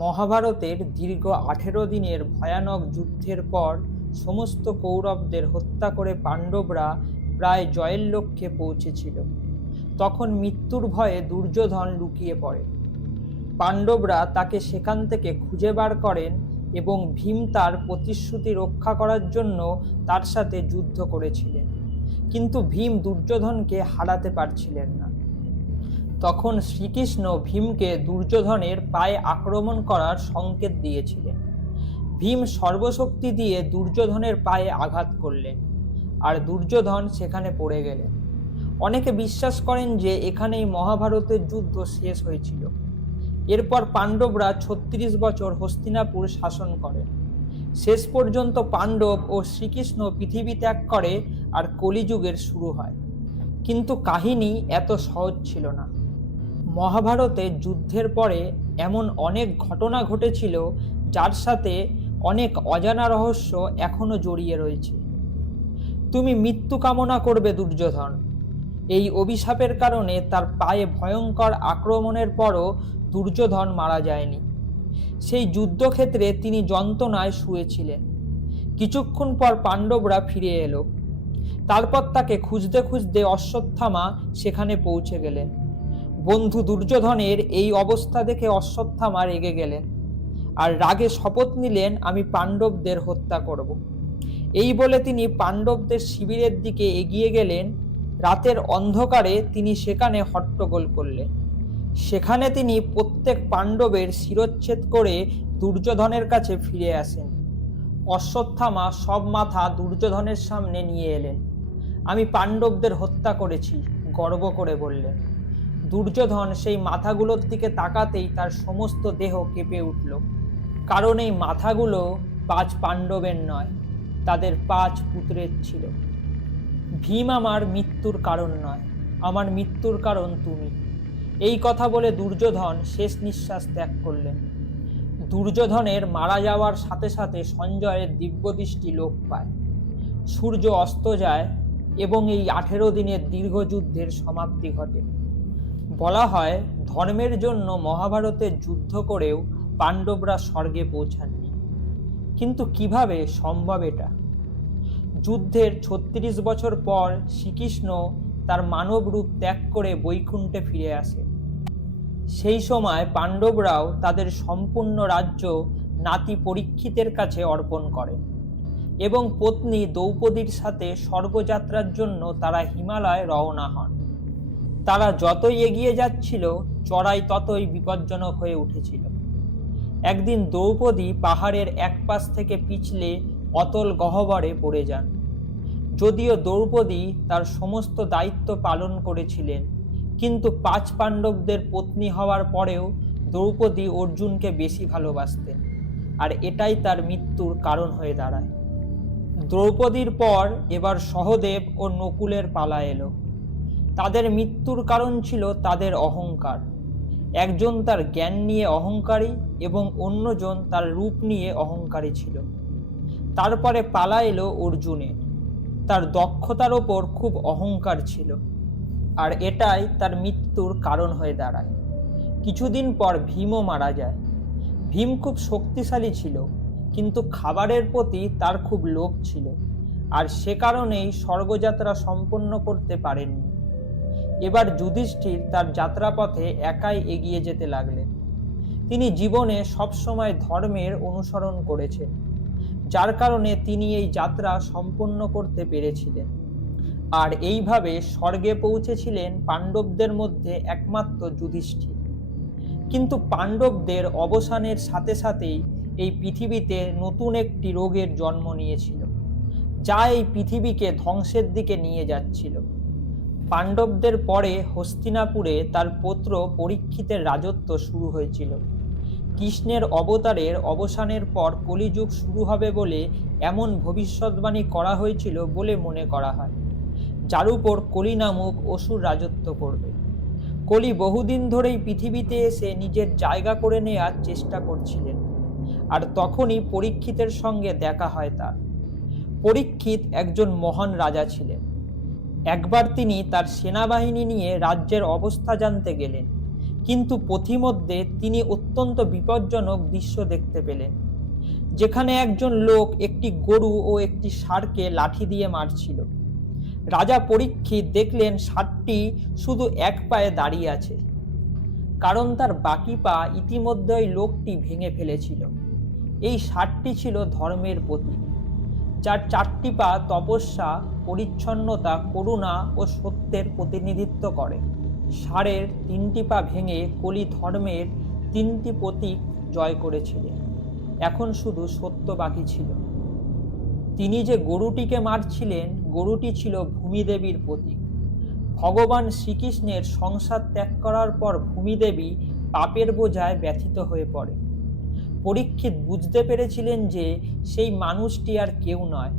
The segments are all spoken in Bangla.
মহাভারতের দীর্ঘ আঠেরো দিনের ভয়ানক যুদ্ধের পর সমস্ত কৌরবদের হত্যা করে পাণ্ডবরা প্রায় জয়ের লক্ষ্যে পৌঁছেছিল। তখন মৃত্যুর ভয়ে দুর্যোধন লুকিয়ে পড়ে। পাণ্ডবরা তাকে সেখান থেকে খুঁজে বার করেন এবং ভীম তার প্রতিশ্রুতি রক্ষা করার জন্য তার সাথে যুদ্ধ করেছিলেন। কিন্তু ভীম দুর্যোধনকে হারাতে পারছিলেন তখন শ্রীকৃষ্ণ ভীমকে দুর্যোধনের পায়ে আক্রমণ করার সংকেত দিয়েছিলেন। ভীম সর্বশক্তি দিয়ে দুর্যোধনের পায়ে আঘাত করলেন আর দুর্যোধন সেখানে পড়ে গেলেন। অনেকে বিশ্বাস করেন যে এখানেই মহাভারতের যুদ্ধ শেষ হয়েছিল। এরপর পাণ্ডবরা ছত্রিশ বছর হস্তিনাপুর শাসন করেন। শেষ পর্যন্ত পাণ্ডব ও শ্রীকৃষ্ণ পৃথিবী ত্যাগ করে আর কলিযুগের শুরু হয়। কিন্তু কাহিনী এত সহজ ছিল না। মহাভারতে যুদ্ধের পরে এমন অনেক ঘটনা ঘটেছিল যার সাথে অনেক অজানা রহস্য এখনও জড়িয়ে রয়েছে। তুমি মৃত্যু কামনা করবে, দুর্যোধন। এই অভিশাপের কারণে তার পায়ে ভয়ঙ্কর আক্রমণের পরও দুর্যোধন মারা যায়নি। সেই যুদ্ধক্ষেত্রে তিনি যন্ত্রণায় শুয়েছিলেন। কিছুক্ষণ পর পাণ্ডবরা ফিরে এলো। তারপর তাকে খুঁজতে খুঁজতে অশ্বত্থামা সেখানে পৌঁছে গেলেন। বন্ধু দুর্যোধনের এই অবস্থা দেখে অশ্বত্থামা রেগে গেলেন। আর রাগে শপথ নিলেন, আমি পাণ্ডবদের হত্যা করব। এই বলে তিনি পাণ্ডবদের শিবিরের দিকে এগিয়ে গেলেন। রাতের অন্ধকারে তিনি সেখানে হট্টগোল করলেন। সেখানে তিনি প্রত্যেক পাণ্ডবের শিরচ্ছেদ করে দুর্যোধনের কাছে ফিরে আসেন। অশ্বত্থামা সব মাথা দুর্যোধনের সামনে নিয়ে এলেন। আমি পাণ্ডবদের হত্যা করেছি গর্ব করে বললেন। দুর্যোধন সেই মাথাগুলোর দিকে তাকাতেই তার সমস্ত দেহ কেঁপে উঠল। কারণ এই মাথাগুলো পাঁচ পাণ্ডবের নয়, তাদের পাঁচ পুত্রের ছিল। ভীম আমার মৃত্যুর কারণ নয়, আমার মৃত্যুর কারণ তুমি। এই কথা বলে দুর্যোধন শেষ নিঃশ্বাস ত্যাগ করলেন। দুর্যোধনের মারা যাওয়ার সাথে সাথে সঞ্জয়ের দিব্যদৃষ্টি লোপ পায়। সূর্য অস্ত যায় এবং এই আঠেরো দিনের দীর্ঘ যুদ্ধের সমাপ্তি ঘটে। বলা হয়, ধর্মের জন্য মহাভারতের যুদ্ধ করেও পাণ্ডবরা স্বর্গে পৌঁছাননি। কিন্তু কীভাবে সম্ভব এটা? যুদ্ধের ছত্রিশ বছর পর শ্রীকৃষ্ণ তার মানব রূপ ত্যাগ করে বৈকুণ্ঠে ফিরে আসে। সেই সময় পাণ্ডবরাও তাদের সম্পূর্ণ রাজ্য নাতি পরীক্ষিতের কাছে অর্পণ করেন এবং পত্নী দ্রৌপদীর সাথে স্বর্গযাত্রার জন্য তারা হিমালয় রওনা হন। তারা যতই এগিয়ে যাচ্ছিল, চড়াই ততই বিপজ্জনক হয়ে উঠেছিল। একদিন দ্রৌপদী পাহাড়ের এক পাশ থেকে পিছলে অতল গহ্বরে পড়ে যান। যদিও দ্রৌপদী তার সমস্ত দায়িত্ব পালন করেছিলেন, কিন্তু পাঁচ পাণ্ডবদের পত্নী হওয়ার পরেও দ্রৌপদী অর্জুনকে বেশি ভালোবাসতেন, আর এটাই তার মৃত্যুর কারণ হয়ে দাঁড়ায়। দ্রৌপদীর পর এবার সহদেব ও নকুলের পালা এলো। তাদের মৃত্যুর কারণ ছিল তাদের অহংকার। একজন তার জ্ঞান নিয়ে অহংকারী এবং অন্যজন তার রূপ নিয়ে অহংকারী ছিল। তারপরে পালা এলো অর্জুনের। তার দক্ষতার ওপর খুব অহংকার ছিল। আর এটাই তার মৃত্যুর কারণ হয়ে দাঁড়ায়। কিছুদিন পর ভীমও মারা যায়। ভীম খুব শক্তিশালী ছিল, কিন্তু খাবারের প্রতি তার খুব লোভ ছিল। আর সে কারণেই স্বর্গযাত্রা সম্পন্ন করতে পারেননি। এবার যুধিষ্ঠির তার যাত্রাপথে একাই এগিয়ে যেতে লাগলেন। তিনি জীবনে সবসময় ধর্মের অনুসরণ করেছেন, যার কারণে তিনি এই যাত্রা সম্পন্ন করতে পেরেছিলেন। আর এইভাবে স্বর্গে পৌঁছেছিলেন পাণ্ডবদের মধ্যে একমাত্র যুধিষ্ঠির। কিন্তু পাণ্ডবদের অবসানের সাথে সাথেই এই পৃথিবীতে নতুন একটি রোগের জন্ম নিয়েছিল, যা এই পৃথিবীকে ধ্বংসের দিকে নিয়ে যাচ্ছিল। পাণ্ডবদের পরে হস্তিনাপুরে তার পুত্র পরীক্ষিতের রাজত্ব শুরু হয়েছিল। কৃষ্ণের অবতারের অবসানের পর কলিযুগ শুরু হবে বলে এমন ভবিষ্যৎবাণী করা হয়েছিল বলে মনে করা হয়। যার উপর কলি নামক অসুর রাজত্ব করবে। কলি বহুদিন ধরেই পৃথিবীতে এসে নিজের জায়গা করে নেয়ার চেষ্টা করছিলেন। আর তখনই পরীক্ষিতের সঙ্গে দেখা হয় তার। পরীক্ষিত একজন মহান রাজা ছিলেন। একবার তিনি তার সেনাবাহিনী নিয়ে রাজ্যের অবস্থা জানতে গেলেন, কিন্তু পথিমধ্যে তিনি অত্যন্ত বিপজ্জনক দৃশ্য দেখতে পেলেন, যেখানে একজন লোক একটি গরু ও একটি ষাঁড়কে লাঠি দিয়ে মারছিল। রাজা পরীক্ষিত দেখলেন ষাঁড়টি শুধু এক পায়ে দাঁড়িয়ে আছে, কারণ তার বাকি পা ইতিমধ্যে ওই লোকটি ভেঙে ফেলেছিল। এই ষাঁড়টি ছিল ধর্মের প্রতীক, যার চারটি পা তপস্যা পরিচ্ছন্নতা, করুণা ও সত্যের প্রতিনিধিত্ব করে। ষাঁড়ের তিনটি পা ভেঙে কলি ধর্মের তিনটি প্রতীক জয় করেছিলেন। এখন শুধু সত্য বাকি ছিল। তিনি যে গরুটিকে মারছিলেন, গরুটি ছিল ভূমিদেবীর প্রতীক। ভগবান শ্রীকৃষ্ণের সংসার ত্যাগ করার পর ভূমিদেবী পাপের বোঝায় ব্যথিত হয়ে পড়ে। পরীক্ষিত বুঝতে পেরেছিলেন যে সেই মানুষটি আর কেউ নয়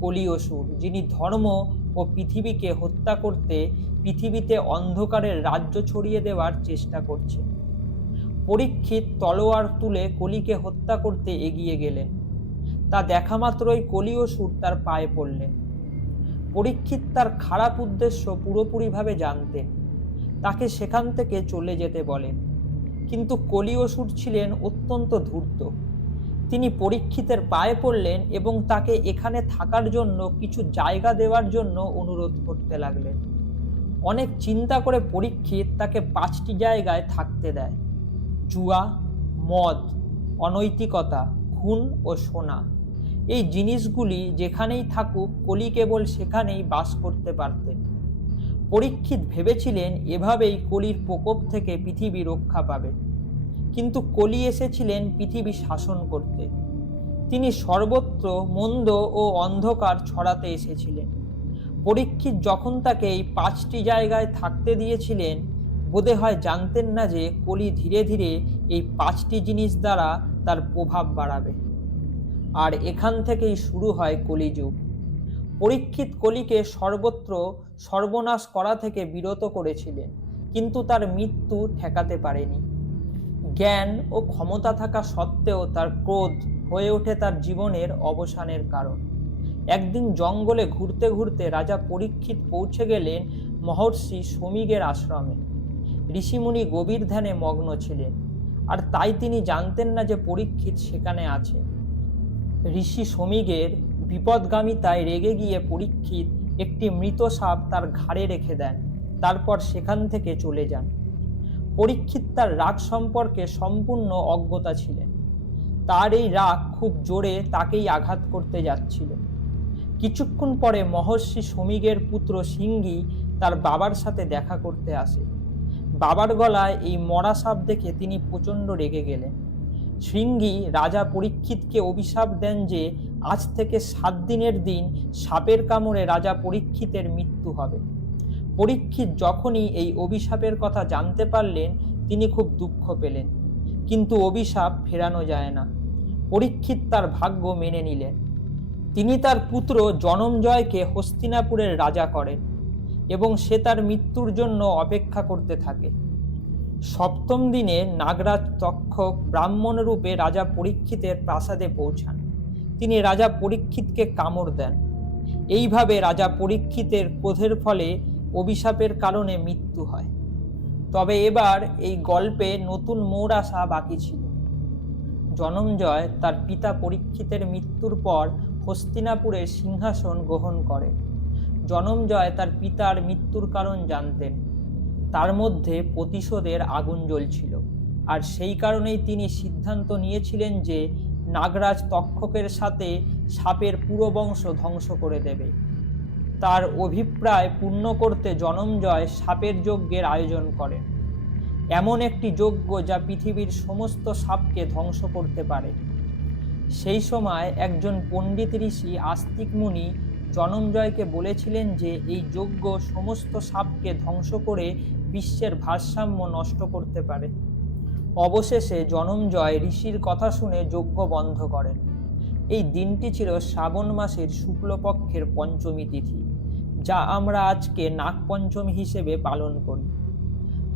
কলি অসুর যিনি ধর্ম ও পৃথিবীকে হত্যা করতে পৃথিবীতে অন্ধকারের রাজ্য ছড়িয়ে দেওয়ার চেষ্টা করছে পরীক্ষিত তলোয়ার তুলে কলিকে হত্যা করতে এগিয়ে গেলেন। তা দেখা মাত্রই কলি অসুর তার পায়ে পড়লেন। পরীক্ষিত তার খারাপ উদ্দেশ্য পুরোপুরিভাবে জানতেন। তাকে সেখান থেকে চলে যেতে বলেন। কিন্তু কলি অসুর ছিলেন অত্যন্ত ধূর্ত। তিনি পরীক্ষিতের পায়ে পড়লেন এবং তাকে এখানে থাকার জন্য কিছু জায়গা দেওয়ার জন্য অনুরোধ করতে লাগলেন। অনেক চিন্তা করে পরীক্ষিত তাকে পাঁচটি জায়গায় থাকতে দেয়। জুয়া, মদ, অনৈতিকতা, খুন ও সোনা। এই জিনিসগুলি যেখানেই থাকুক, কলি কেবল সেখানেই বাস করতে পারতেন। পরীক্ষিত ভেবেছিলেন এভাবেই কলির প্রকোপ থেকে পৃথিবী রক্ষা পাবে। কিন্তু কলি এসেছিলেন পৃথিবী শাসন করতে। তিনি সর্বত্র মন্দ ও অন্ধকার ছড়াতে এসেছিলেন। পরীক্ষিত যখন তাকে এই পাঁচটি জায়গায় থাকতে দিয়েছিলেন, বোধে হয় জানতেন না যে কলি ধীরে ধীরে এই পাঁচটি জিনিস দ্বারা তার প্রভাব বাড়াবে। আর এখান থেকেই শুরু হয় কলিযুগ। পরীক্ষিত কলিকে সর্বত্র সর্বনাশ করা থেকে বিরত করেছিলেন, কিন্তু তার মৃত্যু ঠেকাতে পারেনি। জ্ঞান ও ক্ষমতা থাকা সত্ত্বেও তার ক্রোধ হয়ে ওঠে তার জীবনের অবসানের কারণ। একদিন জঙ্গলে ঘুরতে ঘুরতে রাজা পরীক্ষিত পৌঁছে গেলেন মহর্ষি সমীগের আশ্রমে। ঋষিমুনি গভীর ধ্যানে মগ্ন ছিলেন। আর তাই তিনি জানতেন না যে পরীক্ষিত সেখানে আছে। ঋষি সমীগের বিপদগামিতায় রেগে গিয়ে পরীক্ষিত একটি মৃত সাপ তার ঘাড়ে রেখে দেন। তারপর সেখান থেকে চলে যান। পরীক্ষিত তার রাগ সম্পর্কে সম্পূর্ণ অজ্ঞতা ছিলেন। তার এই রাগ খুব জোরে তাকেই আঘাত করতে যাচ্ছিল। কিছুক্ষণ পরে মহর্ষি সমীগের পুত্র সিঙ্গি তার বাবার সাথে দেখা করতে আসে। বাবার গলায় এই মরা সাপ দেখে তিনি প্রচণ্ড রেগে গেলেন। শৃঙ্গি রাজা পরীক্ষিতকে অভিশাপ দেন যে আজ থেকে সাত দিনের দিন সাপের কামড়ে রাজা পরীক্ষিতের মৃত্যু হবে। পরীক্ষিত যখনই এই অভিশাপের কথা জানতে পারলেন, তিনি খুব দুঃখ পেলেন। কিন্তু অভিশাপ ফেরানো যায় না। পরীক্ষিত তার ভাগ্য মেনে নিলেন। তিনি তার পুত্র জনমজয়কে হস্তিনাপুরের রাজা করেন এবং সে তার মৃত্যুর জন্য অপেক্ষা করতে থাকে। সপ্তম দিনে নাগরাজ তক্ষক ব্রাহ্মণ রূপে রাজা পরীক্ষিতের প্রাসাদে পৌঁছান। তিনি রাজা পরীক্ষিতকে কামড় দেন। এইভাবে রাজা পরীক্ষিতের ক্রোধের ফলে অভিশাপের কারণে মৃত্যু হয়। তবে এবার এই গল্পে নতুন মোড় আসা বাকি ছিল। জনমজয় তার পিতা পরীক্ষিতের মৃত্যুর পর হস্তিনাপুরের সিংহাসন গ্রহণ করে। জনমজয় তার পিতার মৃত্যুর কারণ জানতেন। তার মধ্যে প্রতিশোধের আগুন জ্বলছিল। আর সেই কারণেই তিনি সিদ্ধান্ত নিয়েছিলেন যে নাগরাজ তক্ষকের সাথে সাপের পুরো বংশ ধ্বংস করে দেবে। তার অভিপ্রায় পূর্ণ করতে জনমজয় সাপের যজ্ঞের আয়োজন করেন এমন একটি যজ্ঞ যা পৃথিবীর সমস্ত সাপকে ধ্বংস করতে পারে। সেই সময় একজন পণ্ডিত ঋষি আস্তিক মুনি জনমজয়কে বলেছিলেন যে এই যজ্ঞ সমস্ত সাপকে ধ্বংস করে বিশ্বের ভারসাম্য নষ্ট করতে পারে। অবশেষে জনমজয় ঋষির কথা শুনে যজ্ঞ বন্ধ করেন। এই দিনটি ছিল শ্রাবণ মাসের শুক্লপক্ষের পঞ্চমী তিথি। যা আমরা আজকে নাগপঞ্চমী হিসেবে পালন করি।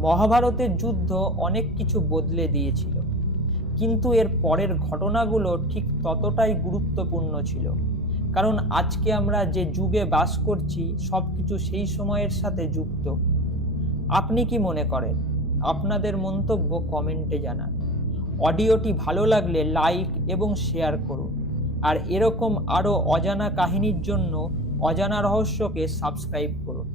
মহাভারতের যুদ্ধ অনেক কিছু বদলে দিয়েছিল। কিন্তু এর পরের ঘটনাগুলো ঠিক ততটাই গুরুত্বপূর্ণ ছিল। কারণ আজকে আমরা যে যুগে বাস করছি সব কিছু সেই সময়ের সাথে যুক্ত। আপনি কি মনে করেন? আপনাদের মন্তব্য কমেন্টে জানান। অডিওটি ভালো লাগলে লাইক এবং শেয়ার করুন। আর এরকম আরও অজানা কাহিনীর জন্য অজানা রহস্যকে সাবস্ক্রাইব করুন।